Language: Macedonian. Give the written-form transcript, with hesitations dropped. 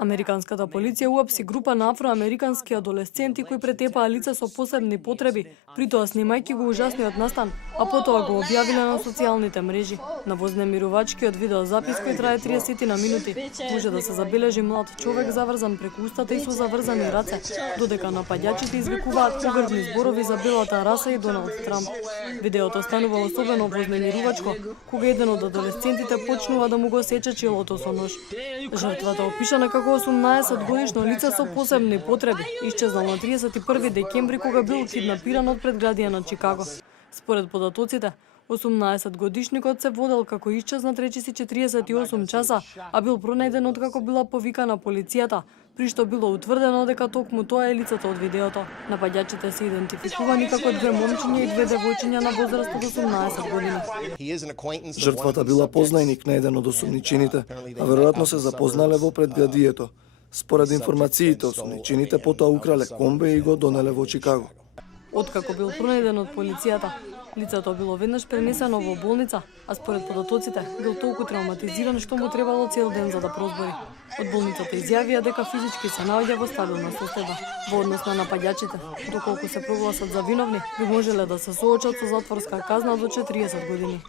Американската полиција уапси група на афроамерикански адолесценти кои претепаа лица со посебни потреби, притоа снимајќи го ужасниот настан, а потоа го објавиле на социјалните мрежи. На вознемирувачкиот видеозапис кој трае 30 на минути, може да се забележи млад човек заврзан преку устата и со заврзани раце, додека напаѓачите извикуваат погрбни зборови за белата раса и Доналд Трамп. Видеото станува особено вознемирувачко кога еден од адолесцентите почнува да му го сече челото со нож. Жртвата опишана како 18-годишно лице со посебни потреби, исчезнал на 31 декември кога бил киднапиран од предградија на Чикаго. Според податоците, 18-годишникот се водел како исчезнат речиси 48 часа, а бил пронајден откако била повикана полицијата, при што било утврдено дека токму тоа е лицето од видеото. Напаѓачите се идентификувани како две момчиња и две девојчиња на возраст од 18 години. Жртвата била познајник на еден од осумничените, а веројатно се запознале во предградието. Според информациите, осумничените потоа украле комбе и го донеле во Чикаго. Откако бил пронајден од полицијата, лицето било веднаш пренесено во болница, а според податоците бил толку травматизиран што му требало цел ден за да прозбори. Од болницата изјавија дека физички се наоѓа во стабилна состојба. Во однос на напаѓачите, доколку се прогласат за виновни, би можеле да се соочат со затворска казна до 40 години.